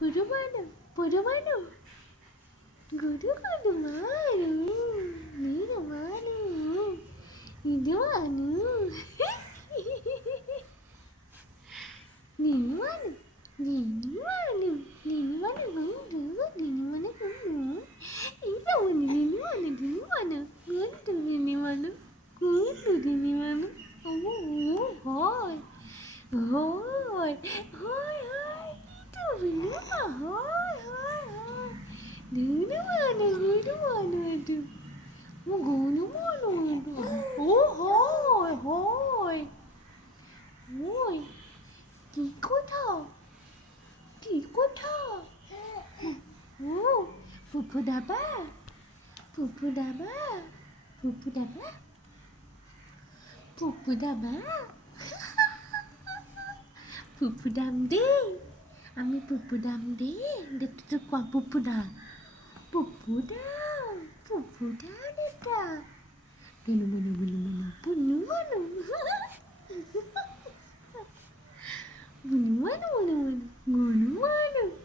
guru mana, guru mana, guru guru mana, ni mana, ini mana, ni mana, ni mana, ni mana guru, ni mana guru, ini mana, ni mana, guru ni mana, guru ni mana, oh, hoi. Hoi, hoi, hoi, itu berapa? Hoi, hoi, hoi. Guna mana itu? Oh, guna mana itu? Oh, hoi, hoi. Hoi, ikut tau. Ikut tau. Oh, pupu dapat. Pupu dapat. Pupu dapat. Pupu dapat. পুপু দাম দে আমি পুপু দাম দে দেখতে তো কোয়া পুপু দাম এটা গুনু গুনু গুনু গুনু গুনু গুনু গুনু গুনু গুনু গুনু গুনু